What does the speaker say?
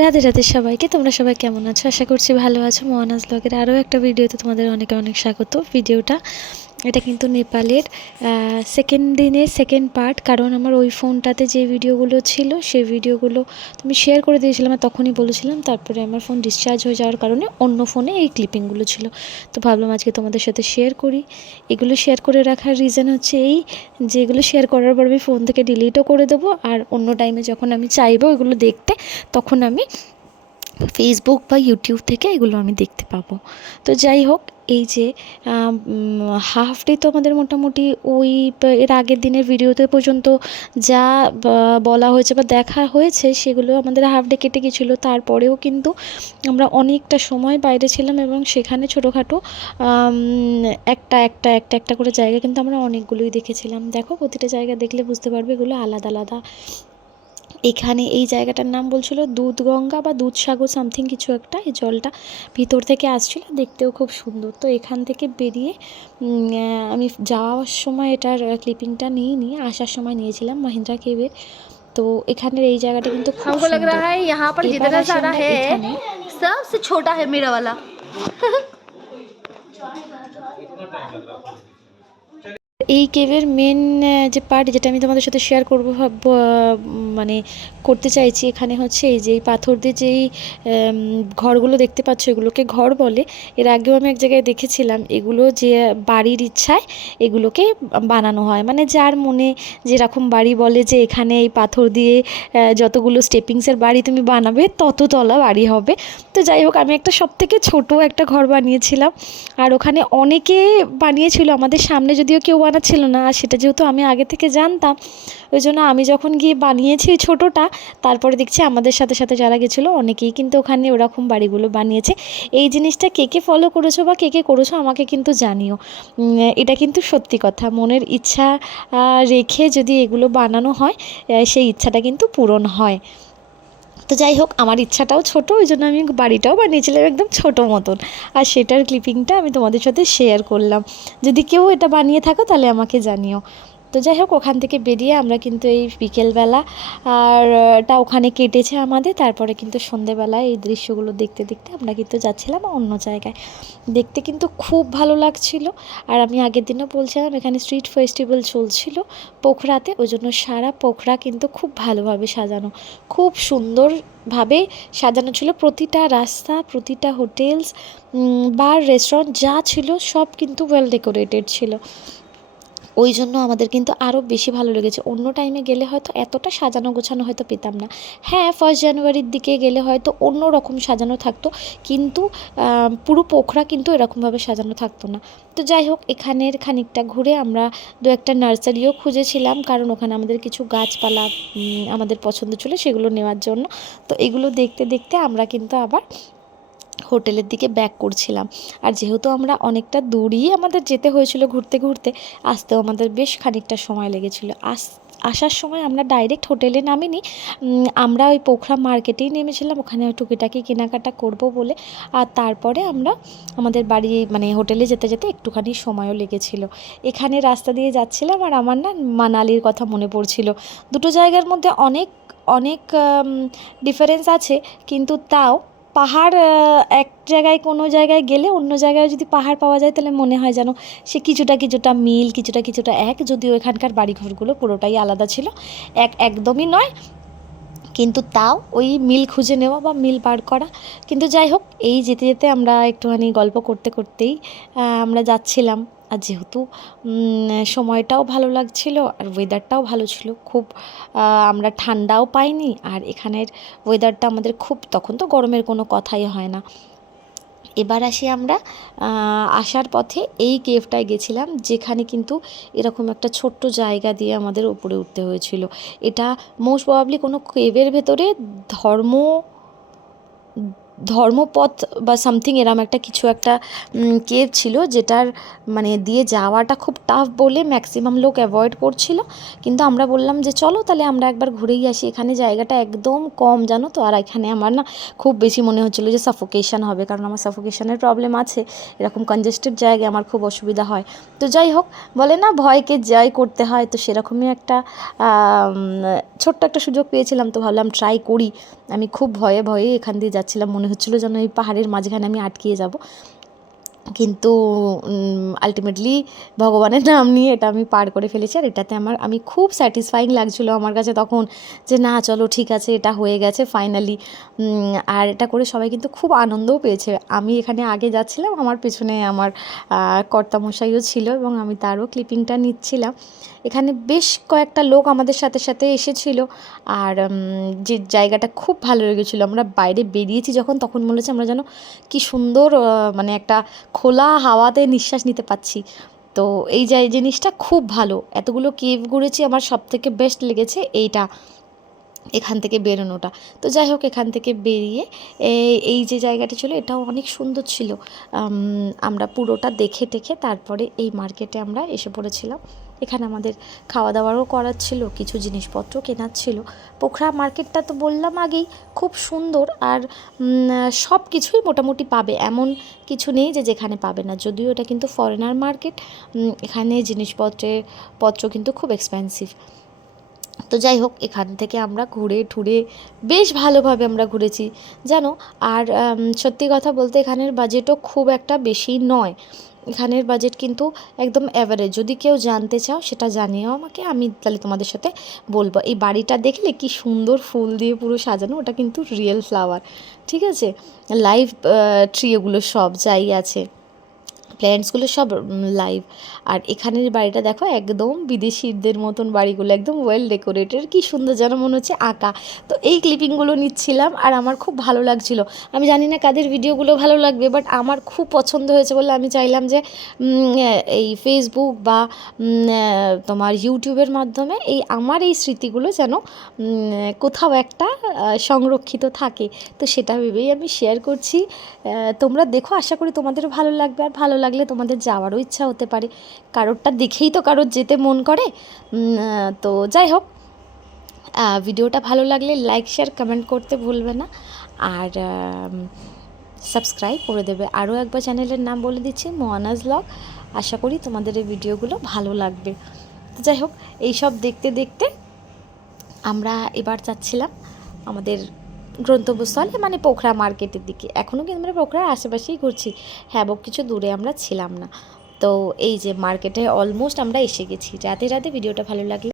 রাধে রাধে সবাইকে। তোমরা সবাই কেমন আছো? আশা করছি ভালো আছো। মোহনাজ ব্লগের আরও একটা ভিডিওতে তোমাদের অনেক অনেক স্বাগত। এটা কিন্তু নেপালের সেকেন্ড দিনের সেকেন্ড পার্ট, কারণ আমার ওই ফোনটাতে যে ভিডিওগুলো ছিল সেই ভিডিওগুলো তুমি শেয়ার করে দিয়েছিলাম, আর তখনই বলেছিলাম। তারপরে আমার ফোন ডিসচার্জ হয়ে যাওয়ার কারণে অন্য ফোনে এই ক্লিপিংগুলো ছিল, তো ভাবলাম আজকে তোমাদের সাথে শেয়ার করি। এগুলো শেয়ার করে রাখার রিজন হচ্ছে এই, যেগুলো শেয়ার করার পর আমি ফোন থেকে ডিলিটও করে দেবো, আর অন্য টাইমে যখন আমি চাইবো এগুলো দেখতে তখন আমি ফেসবুক বা ইউটিউব থেকে এগুলো আমি দেখতে পাবো। তো যাই হোক, এই যে হাফ ডে তো আমাদের মোটামুটি ওই এর আগের দিনের ভিডিওতে পর্যন্ত যা বলা হয়েছে বা দেখা হয়েছে সেগুলো আমাদের হাফ ডে কেটে গেছিলো। তারপরেও কিন্তু আমরা অনেকটা সময় বাইরে ছিলাম এবং সেখানে ছোটোখাটো একটা একটা একটা একটা করে জায়গা কিন্তু আমরা অনেকগুলোই দেখেছিলাম। দেখো, প্রতিটা জায়গা দেখলে বুঝতে পারবে এগুলো আলাদা আলাদা। এখানে এই জায়গাটার নাম বলছিল দুধগঙ্গা বা দুধসাগর সামথিং কিছু একটা। এই জলটা ভিতর থেকে আসছিল, দেখতেও খুব সুন্দর। তো এখান থেকে বেরিয়ে আমি যাওয়ার সময় এটার ক্লিপিংটা নিইনি, আসার সময় নিয়েছিলাম মাহিন্দ্রা কেভের। তো এখানের এই জায়গাটা কিন্তু খুব हमको लग সুন্দর। रहा है यहाँ पर এবার जितना আসি सारा আমরা है এখানে। सबसे छोटा है मेरा वाला। এই কেভের মেন যে পার্ট, যেটা আমি তোমাদের সাথে শেয়ার করবো মানে করতে চাইছি এখানে, হচ্ছে এই যে এই পাথর দিয়ে যেই ঘরগুলো দেখতে পাচ্ছ এগুলোকে ঘর বলে। এর আগেও আমি এক জায়গায় দেখেছিলাম, এগুলো যে বাড়ির ইচ্ছায় এগুলোকে বানানো হয়, মানে যার মনে যেরকম বাড়ি বলে যে এখানে এই পাথর দিয়ে যতগুলো স্টেপিংসের বাড়ি তুমি বানাবে তততলা বাড়ি হবে। তো যাই হোক, আমি একটা সবথেকে ছোটো একটা ঘর বানিয়েছিলাম, আর ওখানে অনেকে বানিয়েছিল। আমাদের সামনে যদিও কেউ বানাচ্ছিল না, আর সেটা যেহেতু আমি আগে থেকে জানতাম, ওই জন্য আমি যখন গিয়ে বানিয়েছি ওই ছোটোটা, তারপরে দেখছি আমাদের সাথে সাথে যারা গেছিলো অনেকেই কিন্তু ওখানে ওরকম বাড়িগুলো বানিয়েছে। এই জিনিসটা কে কে ফলো করেছো বা কে কে করেছো আমাকে কিন্তু জানিও। এটা কিন্তু সত্যি কথা, মনের ইচ্ছা রেখে যদি এগুলো বানানো হয় সেই ইচ্ছাটা কিন্তু পূরণ হয়। তো যাই হোক, আমার ইচ্ছাটাও ছোটো, ওই জন্য আমি বাড়িটাও বানিয়েছিলাম একদম ছোটো মতন, আর সেটার ক্লিপিংটা আমি তোমাদের সাথে শেয়ার করলাম। যদি কেউ এটা বানিয়ে থাকো তাহলে আমাকে জানিও। তো যাই হোক, ওখান থেকে বেরিয়ে আমরা কিন্তু এই বিকেলবেলা আর টা ওখানে কেটেছে আমাদের। তারপরে কিন্তু সন্ধেবেলায় এই দৃশ্যগুলো দেখতে দেখতে আমরা কিন্তু যাচ্ছিলাম অন্য জায়গায়। দেখতে কিন্তু খুব ভালো লাগছিল। আর আমি আগের দিনও বলছিলাম এখানে স্ট্রিট ফেস্টিভ্যাল চলছিল পোখরাতে, ওই জন্য সারা পোখরা কিন্তু খুব ভালোভাবে সাজানো, খুব সুন্দরভাবে সাজানো ছিল। প্রতিটা রাস্তা, প্রতিটা হোটেলস, বার, রেস্টুরেন্ট যা ছিল সব কিন্তু ওয়েল ডেকোরেটেড ছিল। ওই জন্য আমাদের কিন্তু আরও বেশি ভালো লেগেছে। অন্য টাইমে গেলে হয়তো এতটা সাজানো গোছানো হয়তো পেতাম না। হ্যাঁ, 1 জানুয়ারির দিকে গেলে হয়তো অন্য রকম সাজানো থাকতো, কিন্তু পুরো পোখরা কিন্তু এরকমভাবে সাজানো থাকতো না। তো যাই হোক, এখানের খানিকটা ঘুরে আমরা দু একটা নার্সারিও খুঁজেছিলাম, কারণ ওখানে আমাদের কিছু গাছপালা আমাদের পছন্দ ছিল সেগুলো নেওয়ার জন্য। তো এগুলো দেখতে দেখতে আমরা কিন্তু আবার হোটেলের দিকে ব্যাক করছিলাম। আর যেহেতু আমরা অনেকটা দূরই আমাদের যেতে হয়েছিল ঘুরতে ঘুরতে, আসতেও আমাদের বেশ খানিকটা সময় লেগেছিল। আসার সময় আমরা ডাইরেক্ট হোটেলে নামিনি, আমরা ওই পোখরা মার্কেটেই নেমেছিলাম, ওখানে টুকিটাকি কেনাকাটা করব বলে। আর তারপরে আমরা আমাদের বাড়ি মানে হোটেলে যেতে যেতে একটুখানি সময়ও লেগেছিল। এখানে রাস্তা দিয়ে যাচ্ছিলাম আর আমার না মানালির কথা মনে পড়ছিল। দুটো জায়গার মধ্যে অনেক অনেক ডিফারেন্স আছে, কিন্তু তাও পাহাড়, এক জায়গায় কোনো জায়গায় গেলে অন্য জায়গায় যদি পাহাড় পাওয়া যায় তাহলে মনে হয় যেন সে কিছুটা কিছুটা মিল, কিছুটা কিছুটা এক। যদিও এখানকার বাড়িঘরগুলো পুরোটাই আলাদা ছিল, একদমই নয়, কিন্তু তাও ওই মিল খুঁজে নেওয়া বা মিল বার করা। কিন্তু যাই হোক, এই যেতে যেতে আমরা একটুখানি গল্প করতে করতেই আমরা যাচ্ছিলাম। আর যেহেতু সময়টাও ভালো লাগছিল আর ওয়েদারটাও ভালো ছিল খুব, আমরা ঠান্ডাও পাইনি, আর এখানের ওয়েদারটা আমাদের খুব, তখন তো গরমের কোনো কথাই হয় না। এবার আসি আমরা আসার পথে এই কেভটায় গেছিলাম, যেখানে কিন্তু এরকম একটা ছোট্ট জায়গা দিয়ে আমাদের উপরে উঠতে হয়েছিল। এটা মোস্ট প্রবাবলি কোনো কেভের ভেতরে ধর্ম ধর্মপথ বা সামথিং এরম একটা কিছু একটা কেভ ছিল, যেটার মানে দিয়ে যাওয়াটা খুব টাফ বলে ম্যাক্সিমাম লোক অ্যাভয়েড করছিল। কিন্তু আমরা বললাম যে চলো তাহলে আমরা একবার ঘুরেই আসি, এখানে জায়গাটা একদম কম জানো তো। আর এখানে আমার না খুব বেশি মনে হচ্ছিলো যে সাফোকেশন হবে, কারণ আমার সাফোকেশনের প্রবলেম আছে, এরকম কনজেস্টেড জায়গায় আমার খুব অসুবিধা হয়। তো যাই হোক, বলে না ভয়কে জয় করতে হয়, তো সেরকমই একটা ছোট্ট একটা সুযোগ পেয়েছিলাম, তো ভাবলাম ট্রাই করি। আমি খুব ভয়ে ভয়ে এখান দিয়ে যাচ্ছিলাম, মনে হচ্ছিলো যেন এই পাহাড়ের মাঝখানে আমি আটকিয়ে যাব, কিন্তু আলটিমেটলি ভগবানের নাম নিয়ে এটা আমি পার করে ফেলেছি। আর এটাতে আমি খুব স্যাটিসফাইং লাগছিলো আমার কাছে তখন, যে না চলো ঠিক আছে, এটা হয়ে গেছে ফাইনালি। আর এটা করে সবাই কিন্তু খুব আনন্দও পেয়েছে। আমি এখানে আগে যাচ্ছিলাম, আমার পেছনে আমার কর্তামশাইও ছিল এবং আমি তারও ক্লিপিংটা নিচ্ছিলাম। এখানে বেশ কয়েকটা লোক আমাদের সাথে সাথে এসেছিল। আর যে জায়গাটা খুব ভালো লেগেছিলো, আমরা বাইরে বেরিয়েছি যখন, তখন মনে হচ্ছে আমরা যেন কি সুন্দর মানে একটা খোলা হাওয়াতে নিঃশ্বাস নিতে পাচ্ছি। তো এই জিনিসটা খুব ভালো। এতগুলো কেভ ঘুরেছি, আমার সবথেকে বেস্ট লেগেছে এইটা, এখান থেকে বেরোনোটা। তো যাই হোক, এখান থেকে বেরিয়ে এই যে জায়গাটি ছিল এটাও অনেক সুন্দর ছিল। আমরা পুরোটা দেখে টেখে তারপরে এই মার্কেটে আমরা এসে পড়েছিলাম। এখানে আমাদের খাওয়া দাওয়ারও করার ছিল, কিছু জিনিসপত্র কেনার ছিল। পোখরা মার্কেটটা তো বললাম আগেই, খুব সুন্দর। আর সব কিছুই মোটামুটি পাবে, এমন কিছু নেই যে যেখানে পাবে না। যদিও এটা কিন্তু ফরেনার মার্কেট, এখানে জিনিসপত্র কিন্তু খুব এক্সপেন্সিভ। তো যাই হোক, এখান থেকে আমরা ঘুরে ঠুরে বেশ ভালোভাবে আমরা ঘুরেছি জানো। আর সত্যি কথা বলতে এখানের বাজেটও খুব একটা বেশি নয়, এখানের বাজেট কিন্তু একদম অ্যাভারেজ। যদি কেউ জানতে চাও সেটা জানিও আমাকে, আমি তাহলে তোমাদের সাথে বলবো। এই বাড়িটা দেখলে কি সুন্দর ফুল দিয়ে পুরো সাজানো, ওটা কিন্তু রিয়েল ফ্লাওয়ার, ঠিক আছে, লাইভ ট্রি, এগুলো সব যাই আছে, প্ল্যান্টসগুলো সব লাইভ। আর এখানের বাড়িটা দেখো, একদম বিদেশিদের মতন বাড়িগুলো, একদম ওয়েল ডেকোরেটেড, কি সুন্দর যেন মনে হচ্ছে আঁকা। তো এই ক্লিপিংগুলো নিচ্ছিলাম আর আমার খুব ভালো লাগছিল। আমি জানি না কাদের ভিডিওগুলো ভালো লাগবে, বাট আমার খুব পছন্দ হয়েছে বলে আমি চাইলাম যে এই ফেসবুক বা তোমার ইউটিউবের মাধ্যমে আমার এই স্মৃতিগুলো যেন কোথাও একটা সংরক্ষিত থাকে। তো সেটা ভেবেই আমি শেয়ার করছি। তোমরা দেখো, আশা করি তোমাদেরও ভালো লাগবে। আর ভালো লাগলে তোমাদের যাওয়ারও ইচ্ছা হতে পারে, কারোরটা দেখেই তো কারোর যেতে মন করে। তো যাই হোক, ভিডিওটা ভালো লাগলে লাইক শেয়ার কমেন্ট করতে ভুলবে না, আর সাবস্ক্রাইব করে দেবে। আরও একবার চ্যানেলের নাম বলে দিচ্ছি, মোয়ানাজ ব্লগ। আশা করি তোমাদের এই ভিডিওগুলো ভালো লাগবে। তো যাই হোক, এইসব দেখতে দেখতে আমরা এবার যাচ্ছিলাম আমাদের গন্তব্যস্থলে, মানে পোখরা মার্কেটের দিকে। এখনও কিন্তু আমরা পোখরার আশেপাশেই ঘুরছি, হ্যাঁ, কিছু দূরে আমরা ছিলাম না। তো এই যে মার্কেটে অলমোস্ট আমরা এসে গেছি। রাতে রাতে ভিডিওটা ভালো লাগলে